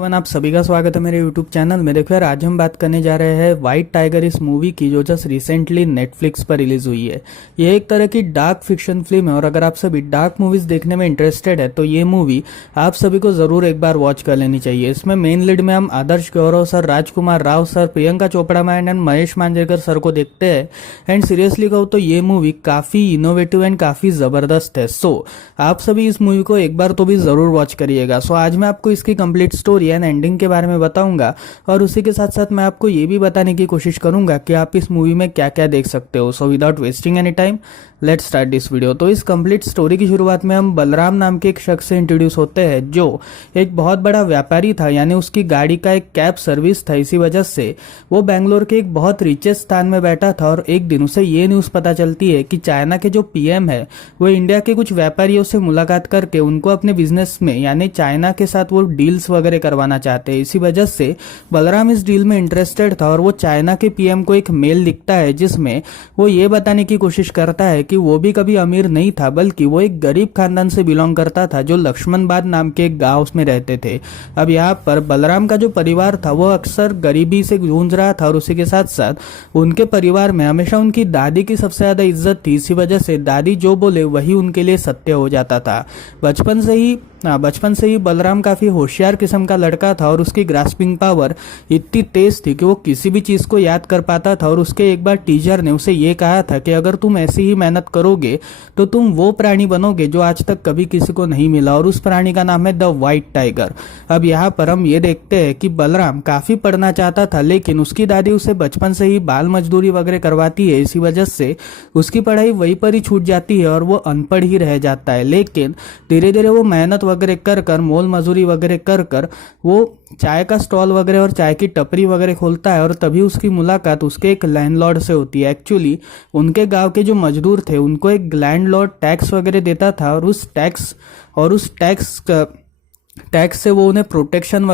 आप सभी का स्वागत है मेरे यूट्यूब चैनल में। देखो यार, आज हम बात करने जा रहे हैं व्हाइट टाइगर इस मूवी की, जो जस्ट रिसेंटली नेटफ्लिक्स पर रिलीज हुई है। ये एक तरह की डार्क फिक्शन फिल्म है और अगर आप सभी डार्क मूवीज देखने में इंटरेस्टेड है तो ये मूवी आप सभी को जरूर एक बार वॉच कर लेनी चाहिए। इसमें मेन लीड में हम Adarsh Gaurav sir, Rajkumar Rao sir, Priyanka Chopra man and Mahesh Manjrekar sir को देखते हैं। एंड सीरियसली कहूँ तो ये मूवी काफी इनोवेटिव एंड काफी जबरदस्त है। सो आप सभी इस मूवी को एक बार तो भी जरूर वॉच करिएगा। सो आज मैं आपको इसकी कंप्लीट स्टोरी एंड एंडिंग के बारे में बताऊंगा और उसी के साथ साथ मैं आपको ये भी बताने की कोशिश करूंगा कि आप इस मूवी में क्या क्या देख सकते हो। So without wasting any time let's start this video. तो इस कंप्लीट स्टोरी की शुरुआत में हम बलराम नाम के एक शख्स से इंट्रोड्यूस होते हैं, जो एक बहुत बड़ा व्यापारी था, यानी उसकी गाड़ी का एक कैब सर्विस था। इसी वजह से वो बैंगलोर के एक बहुत रिचेस्ट स्थान में बैठा था और एक दिन उसे ये न्यूज पता चलती है कि चाइना के जो पीएम है वो इंडिया के कुछ व्यापारियों से मुलाकात करके उनको अपने बिजनेस में यानी चाइना के साथ वो डील्स वगैरह करवाना चाहते हैं। इसी वजह से बलराम इस डील में इंटरेस्टेड था और वो चाइना के पीएम को एक मेल लिखता है जिसमें वो ये बताने की कोशिश करता है कि वो भी कभी अमीर नहीं था, बल्कि वो एक गरीब खानदान से बिलोंग करता था जो लक्ष्मणबाद नाम के एक गांव में रहते थे। अब यहाँ पर बलराम का जो परिवार था वो अक्सर गरीबी से जूझ रहा था और उसी के साथ साथ उनके परिवार में हमेशा उनकी दादी की सबसे ज्यादा इज्जत थी। इसी वजह से दादी जो बोले वही उनके लिए सत्य हो जाता था। बचपन से ही बलराम काफी होशियार किस्म का लड़का था और उसकी ग्रास्पिंग पावर इतनी तेज थी कि वो किसी भी चीज को याद कर पाता था। और उसके एक बार टीचर ने उसे ये कहा था कि अगर तुम ऐसी ही मेहनत करोगे तो तुम वो प्राणी बनोगे जो आज तक कभी किसी को नहीं मिला, और उस प्राणी का नाम है द व्हाइट टाइगर। अब यहाँ पर हम ये देखते हैं कि बलराम काफी पढ़ना चाहता था, लेकिन उसकी दादी उसे बचपन से ही बाल मजदूरी वगैरह करवाती है। इसी वजह से उसकी पढ़ाई वहीं पर ही छूट जाती है और वो अनपढ़ ही रह जाता है। लेकिन धीरे धीरे वो मेहनत वगैरह कर मोल मजूरी वगैरह कर वो चाय का स्टॉल वगैरह और चाय की टपरी वगैरह खोलता है और तभी उसकी मुलाकात उसके एक लैंडलॉर्ड से होती है। एक्चुअली उनके गांव के जो मजदूर थे उनको एक लैंडलॉर्ड टैक्स वगैरह देता था और उस टैक्स से वो उन्हें प्रोटेक्शन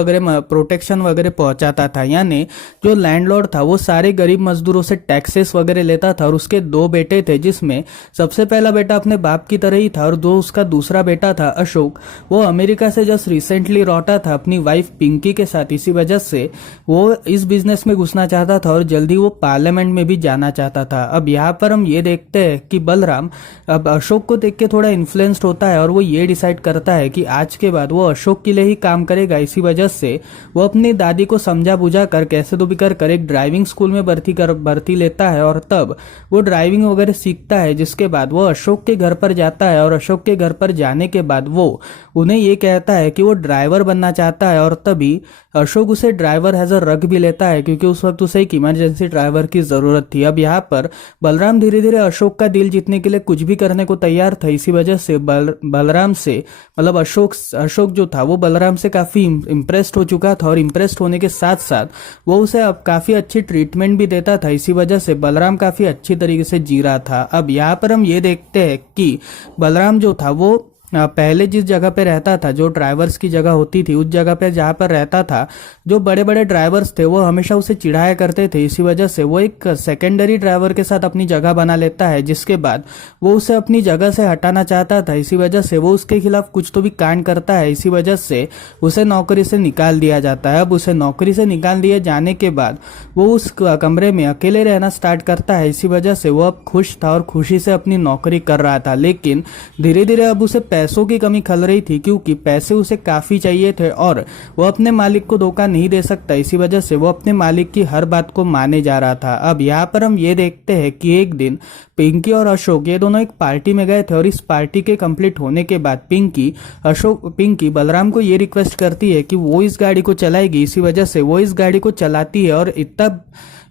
वगैरह पहुंचाता था। यानी जो लैंडलॉर्ड था वो सारे गरीब मजदूरों से टैक्सेस वगैरह लेता था। और उसके दो बेटे थे, जिसमें सबसे पहला बेटा अपने बाप की तरह ही था और जो उसका दूसरा बेटा था अशोक, वो अमेरिका से जस्ट रिसेंटली लौटा था अपनी वाइफ पिंकी के साथ। इसी वजह से वो इस बिजनेस में घुसना चाहता था और जल्दी वो पार्लियामेंट में भी जाना चाहता था। अब यहाँ पर हम ये देखते हैं कि बलराम अब अशोक को देख के थोड़ा इन्फ्लुएंस्ड होता है और वो ये डिसाइड करता है कि आज के बाद वो अशोक के लिए ही काम करेगा। इसी वजह से वो अपनी दादी को समझा बुझा कर कैसे तो भी कर एक ड्राइविंग स्कूल में भर्ती लेता है और तब वो ड्राइविंग वगैरह सीखता है। जिसके बाद वो अशोक के घर पर जाता है और अशोक के घर पर जाने के बाद वो उन्हें ये कहता है कि वो ड्राइवर बनना चाहता है और तभी अशोक उसे ड्राइवर एज अ रख भी लेता है, क्योंकि उस वक्त उसे एक इमरजेंसी ड्राइवर की जरूरत थी। अब यहाँ पर बलराम धीरे धीरे अशोक का दिल जीतने के लिए कुछ भी करने को तैयार था। इसी वजह से बलराम से मतलब अशोक जो था वो बलराम से काफी इम्प्रेस्ड हो चुका था और इम्प्रेस्ड होने के साथ साथ वो उसे अब काफी अच्छी ट्रीटमेंट भी देता था। इसी वजह से बलराम काफी अच्छी तरीके से जी रहा था। अब यहाँ पर हम ये देखते हैं कि बलराम जो था वो पहले जिस जगह पे रहता था, जो ड्राइवर्स की जगह होती थी, उस जगह पे जहाँ पर रहता था, जो बड़े बड़े ड्राइवर्स थे वो हमेशा उसे चिढ़ाया करते थे। इसी वजह से वो एक सेकेंडरी ड्राइवर के साथ अपनी जगह बना लेता है, जिसके बाद वो उसे अपनी जगह से हटाना चाहता था। इसी वजह से वो उसके खिलाफ कुछ तो भी कांड करता है। इसी वजह से उसे नौकरी से निकाल दिया जाता है। अब उसे नौकरी से निकाल दिए जाने के बाद वो उस कमरे में अकेले रहना स्टार्ट करता है। इसी वजह से वो अब खुश था और खुशी से अपनी नौकरी कर रहा था। लेकिन धीरे धीरे अब उसे पैसों की कमी खल रही थी, क्योंकि पैसे उसे काफी चाहिए थे और वो अपने मालिक को धोखा नहीं दे सकता। इसी वजह से वो अपने मालिक की हर बात को माने जा रहा था। अब यहाँ पर हम ये देखते हैं कि एक दिन पिंकी और अशोक ये दोनों एक पार्टी में गए थे और इस पार्टी के कंप्लीट होने के बाद पिंकी बलराम को ये रिक्वेस्ट करती है कि वो इस गाड़ी को चलाएगी। इसी वजह से वो इस गाड़ी को चलाती है और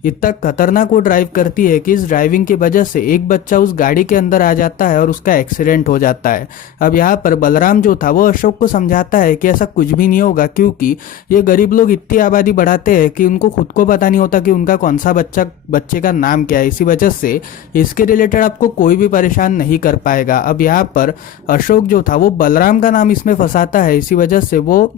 इतना खतरनाक वो ड्राइव करती है कि इस ड्राइविंग की वजह से एक बच्चा उस गाड़ी के अंदर आ जाता है और उसका एक्सीडेंट हो जाता है। अब यहाँ पर बलराम जो था वो अशोक को समझाता है कि ऐसा कुछ भी नहीं होगा, क्योंकि ये गरीब लोग इतनी आबादी बढ़ाते हैं कि उनको खुद को पता नहीं होता कि उनका कौन सा बच्चे का नाम क्या है। इसी वजह से इसके रिलेटेड आपको कोई भी परेशान नहीं कर पाएगा। अब यहाँ पर अशोक जो था वो बलराम का नाम इसमें फंसाता है। इसी वजह से वो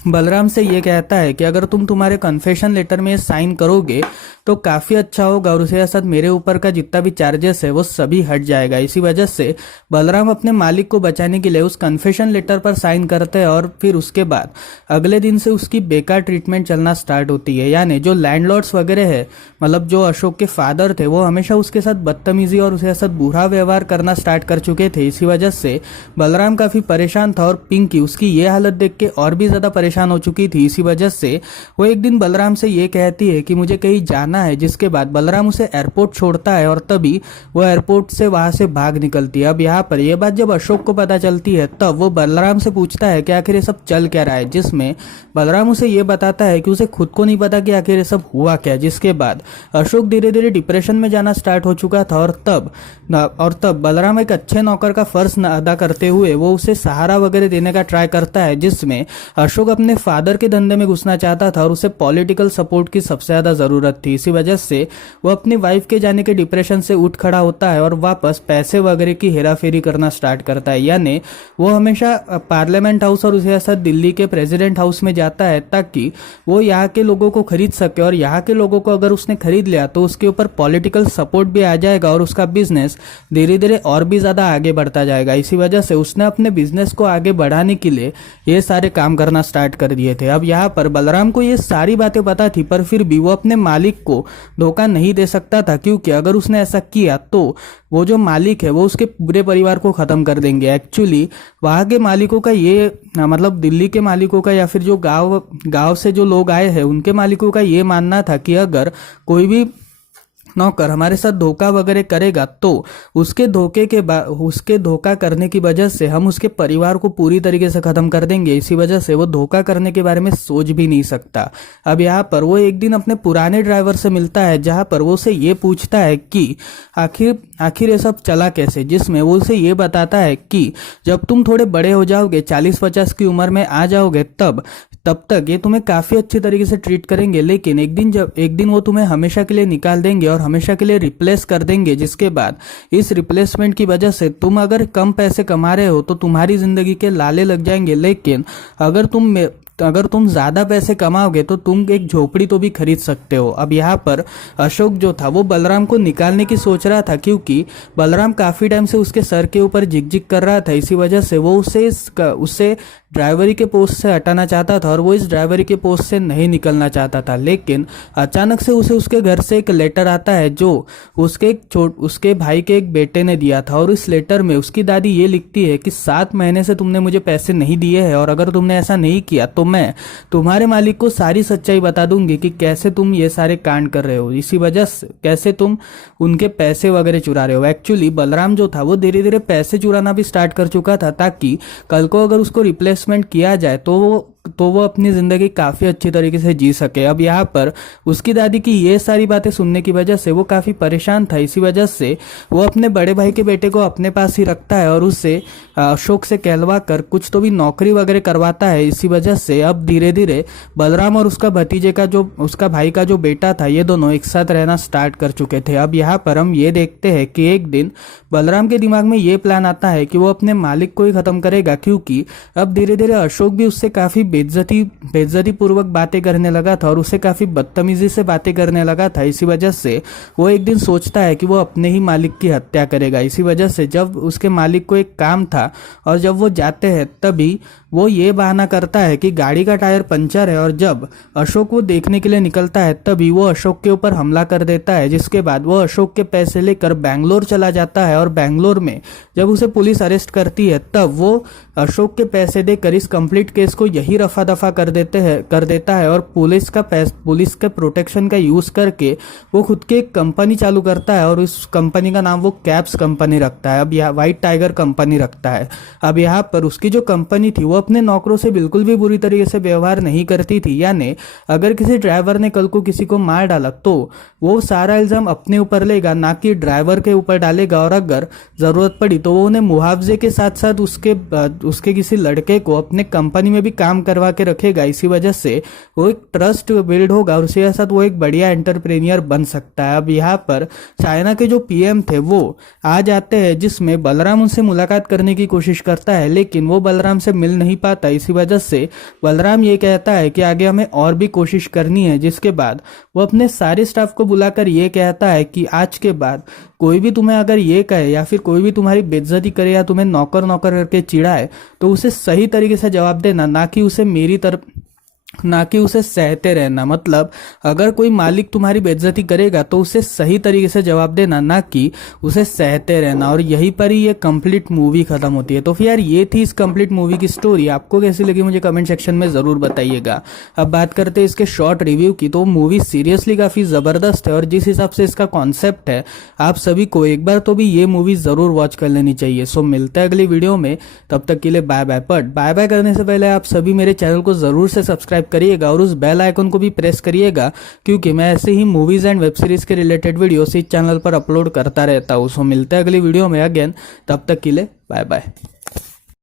बलराम से ये कहता है कि अगर तुम तुम्हारे कन्फेशन लेटर में साइन करोगे तो काफ़ी अच्छा होगा और उसके साथ मेरे ऊपर का जितना भी चार्जेस है वो सभी हट जाएगा। इसी वजह से बलराम अपने मालिक को बचाने के लिए उस कन्फेशन लेटर पर साइन करते हैं और फिर उसके बाद अगले दिन से उसकी बेकार ट्रीटमेंट चलना स्टार्ट होती है। यानी जो लैंडलॉर्ड्स वगैरह है, मतलब जो अशोक के फादर थे, वो हमेशा उसके साथ बदतमीजी और उसके साथ बुरा व्यवहार करना स्टार्ट कर चुके थे। इसी वजह से बलराम काफ़ी परेशान था और पिंकी उसकी ये हालत देख के और भी ज़्यादा परेशान हो चुकी थी। इसी वजह से वो एक दिन बलराम से ये कहती है कि मुझे कहीं जाना है, जिसके बाद बलराम उसे एयरपोर्ट छोड़ता है और तभी वो एयरपोर्ट से वहां से भाग निकलती है। अब यहाँ पर यह बात जब अशोक को पता चलती है तब वो बलराम से पूछता है कि आखिर ये सब चल क्या रहा है, जिसमें बलराम उसे ये बताता है कि उसे खुद को नहीं पता कि आखिर ये सब हुआ क्या। जिसके बाद अशोक धीरे धीरे डिप्रेशन में जाना स्टार्ट हो चुका था और तब बलराम एक अच्छे नौकर का फर्ज अदा करते हुए वो उसे सहारा वगैरह देने का ट्राई करता है, जिसमें अशोक अपने फादर के धंधे में घुसना चाहता था और उसे पॉलिटिकल सपोर्ट की सबसे ज्यादा जरूरत थी। इसी वजह से वो अपनी वाइफ के जाने के डिप्रेशन से उठ खड़ा होता है और वापस पैसे वगैरह की हेराफेरी करना स्टार्ट करता है। यानी वो हमेशा पार्लियामेंट हाउस और उसके साथ दिल्ली के प्रेसिडेंट हाउस में जाता है ताकि वो यहाँ के लोगों को खरीद सके और यहाँ के लोगों को अगर उसने खरीद लिया तो उसके ऊपर पॉलिटिकल सपोर्ट भी आ जाएगा और उसका बिजनेस धीरे धीरे और भी ज्यादा आगे बढ़ता जाएगा। इसी वजह से उसने अपने बिजनेस को आगे बढ़ाने के लिए ये सारे काम करना स्टार्ट कर दिए थे। अब यहाँ पर बलराम को ये सारी बातें पता थी, पर फिर भी वो अपने मालिक को धोखा नहीं दे सकता था, क्योंकि अगर उसने ऐसा किया तो वो जो मालिक है वो उसके पूरे परिवार को खत्म कर देंगे। एक्चुअली वहाँ के मालिकों का ये मतलब दिल्ली के मालिकों का या फिर जो गांव से जो लोग आए हैं उनके मालिकों का ये मानना था कि अगर कोई भी नौकर हमारे साथ धोखा वगैरह करेगा तो उसके धोखा करने की वजह से हम उसके परिवार को पूरी तरीके से खत्म कर देंगे। इसी वजह से वो धोखा करने के बारे में सोच भी नहीं सकता। अब यहाँ पर वो एक दिन अपने पुराने ड्राइवर से मिलता है, जहाँ पर वो उसे ये पूछता है कि आखिर ये सब चला कैसे, जिसमें वो उसे ये बताता है कि जब तुम थोड़े बड़े हो जाओगे, 40-50 की उम्र में आ जाओगे, तब तक ये तुम्हें काफी अच्छी तरीके से ट्रीट करेंगे, लेकिन एक दिन वो तुम्हें हमेशा के लिए निकाल देंगे और हमेशा के लिए रिप्लेस कर देंगे। जिसके बाद इस रिप्लेसमेंट की वजह से तुम अगर कम पैसे कमा रहे हो तो तुम्हारी जिंदगी के लाले लग जाएंगे, लेकिन अगर तुम ज्यादा पैसे कमाओगे तो तुम एक झोपड़ी तो भी खरीद सकते हो। अब यहाँ पर अशोक जो था वो बलराम को निकालने की सोच रहा था, क्योंकि बलराम काफी टाइम से उसके सर के ऊपर झिक कर रहा था। इसी वजह से वो उसे ड्राइवरी के पोस्ट से हटाना चाहता था और वो इस ड्राइवरी के पोस्ट से नहीं निकलना चाहता था। लेकिन अचानक से उसे उसके घर से एक लेटर आता है जो उसके भाई के एक बेटे ने दिया था, और इस लेटर में उसकी दादी ये लिखती है कि 7 महीने से तुमने मुझे पैसे नहीं दिए हैं और अगर तुमने ऐसा नहीं किया तो मैं तुम्हारे मालिक को सारी सच्चाई बता दूंगी कि कैसे तुम ये सारे कांड कर रहे हो, इसी वजह से कैसे तुम उनके पैसे वगैरह चुरा रहे हो। एक्चुअली बलराम जो था वो धीरे धीरे पैसे चुराना भी स्टार्ट कर चुका था, ताकि कल को अगर उसको रिप्लेसमेंट किया जाए तो वो अपनी जिंदगी काफी अच्छी तरीके से जी सके। अब यहाँ पर उसकी दादी की ये सारी बातें सुनने की वजह से वो काफी परेशान था। इसी वजह से वो अपने बड़े भाई के बेटे को अपने पास ही रखता है और उससे अशोक से कहलवा कर कुछ तो भी नौकरी वगैरह करवाता है। इसी वजह से अब धीरे धीरे बलराम और उसका भतीजे का जो उसका भाई का जो बेटा था, ये दोनों एक साथ रहना स्टार्ट कर चुके थे। अब यहाँ पर हम ये देखते हैं कि एक दिन बलराम के दिमाग में ये प्लान आता है कि वो अपने मालिक को ही खत्म करेगा, क्योंकि अब धीरे धीरे अशोक भी उससे काफी बेइज्जती पूर्वक बातें करने लगा था और उसे काफी बदतमीजी से बातें करने लगा था। इसी वजह से वो एक दिन सोचता है कि वो अपने ही मालिक की हत्या करेगा। इसी वजह से जब उसके मालिक को एक काम था और जब वो जाते हैं तभी वो ये बहाना करता है कि गाड़ी का टायर पंचर है, और जब अशोक वो देखने के लिए निकलता है तभी वो अशोक के ऊपर हमला कर देता है। जिसके बाद वो अशोक के पैसे लेकर बैंगलोर चला जाता है और बैंगलोर में जब उसे पुलिस अरेस्ट करती है तब वो अशोक के पैसे देकर इस कंप्लीट केस को यही रफा दफा कर देता है और पुलिस के प्रोटेक्शन का यूज करके वो खुद की एक कंपनी चालू करता है और उस कंपनी का नाम वो कैप्स कंपनी रखता है। अब यहाँ व्हाइट टाइगर कंपनी रखता है। अब यहाँ पर उसकी जो कंपनी थी वो अपने नौकरों से बिल्कुल भी बुरी तरीके से व्यवहार नहीं करती थी। यानी अगर किसी ड्राइवर ने कल को किसी को मार डाला तो वो सारा इल्जाम अपने ऊपर लेगा, ना कि ड्राइवर के ऊपर डालेगा, और अगर जरूरत पड़ी तो वो उन्हें मुआवजे के साथ साथ उसके किसी लड़के को अपने कंपनी में भी काम करवा के रखेगा। इसी वजह से वो एक ट्रस्ट बिल्ड होगा और उसके साथ वो एक बढ़िया एंटरप्रेन्योर बन सकता है। अब यहाँ पर चाइना के जो पीएम थे वो आ जाते हैं, जिसमें बलराम उनसे मुलाकात करने की कोशिश करता है, लेकिन वो बलराम से मिल नहीं नहीं पाता, इसी वजह से बलराम ये कहता है कि आगे हमें और भी कोशिश करनी है। जिसके बाद वो अपने सारे स्टाफ को बुलाकर ये कहता है कि आज के बाद कोई भी तुम्हें अगर ये कहे या फिर कोई भी तुम्हारी बेइज्जती करे या तुम्हें नौकर नौकर करके चिढ़ाए तो उसे सही तरीके से जवाब देना, ना कि उसे सहते रहना। मतलब अगर कोई मालिक तुम्हारी बेइज्जती करेगा तो उसे सही तरीके से जवाब देना, ना कि उसे सहते रहना। और यहीं पर ही ये कंप्लीट मूवी खत्म होती है। तो फिर यार ये थी इस कंप्लीट मूवी की स्टोरी। आपको कैसी लगी मुझे कमेंट सेक्शन में जरूर बताइएगा। अब बात करते हैं इसके शॉर्ट रिव्यू की, तो मूवी सीरियसली काफी जबरदस्त है और जिस हिसाब से इसका कॉन्सेप्ट है आप सभी को एक बार तो भी ये मूवी जरूर वॉच कर लेनी चाहिए। सो मिलते हैं अगली वीडियो में, तब तक के लिए bye bye. But bye bye करने से पहले आप सभी मेरे चैनल को जरूर से सब्सक्राइब करिएगा और उस बेल आइकन को भी प्रेस करिएगा, क्योंकि मैं ऐसे ही मूवीज एंड वेब सीरीज के रिलेटेड वीडियोस इस चैनल पर अपलोड करता रहता हूँ। सो मिलते हैं अगली वीडियो में अगेन, तब तक के लिए बाय बाय।